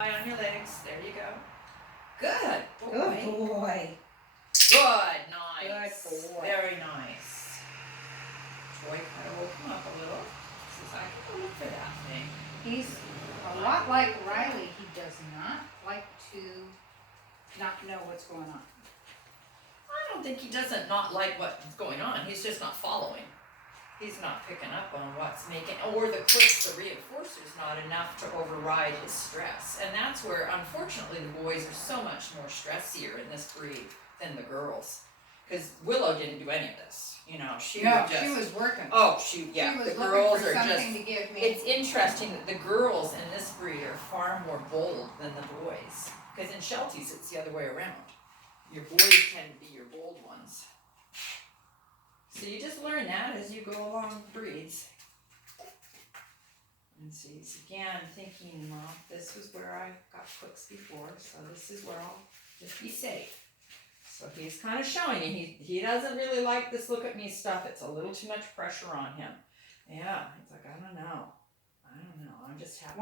On your legs. There you go. Good boy. Good boy. Good. Nice. Good boy. Very nice. Troy kind of woke him up a little. Says, I can go look for that thing. He's a lot like Riley. He does not like to not know what's going on. I don't think he doesn't not like what's going on. He's just not following. He's not picking up on what's making, or the clicks, the reinforcer's not enough to override his stress. And that's where, unfortunately, the boys are so much more stressier in this breed than the girls. Because Willow didn't do any of this. You know, she was working. Oh, she was the girls for are just. To give me. It's interesting that the girls in this breed are far more bold than the boys. Because in Shelties, it's the other way around. Your boys tend to be your bold ones. So you just learn that as you go along with breeds. And so he's again thinking, well, this was where I got clicks before, so this is where I'll just be safe. So he's kind of showing you, he doesn't really like this look at me stuff. It's a little too much pressure on him. Yeah, he's like, I don't know. I'm just happy.